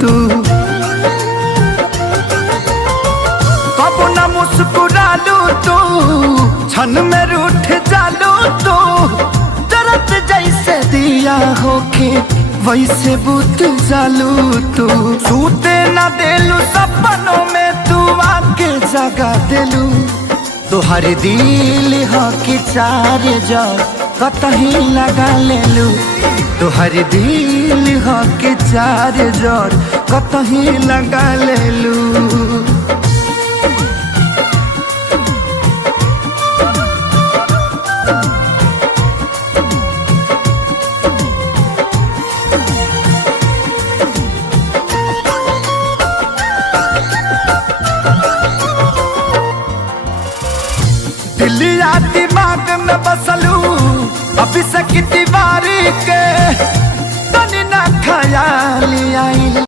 तू। कब न मुस्कुरालू तू, क्षण में रूठ जालू तू। जरत जैसे दिया होके वैसे बुत जालू तू। सूते न देलू सपनों में तू आके जगा देलू। तोहर दिल हो कि चार जग कतही लगा लेलू। तोहर दिल हो कि चार जग कतही लगा लेलू। दिलिया दिमाग में बसलू अभी से की दीवारी के।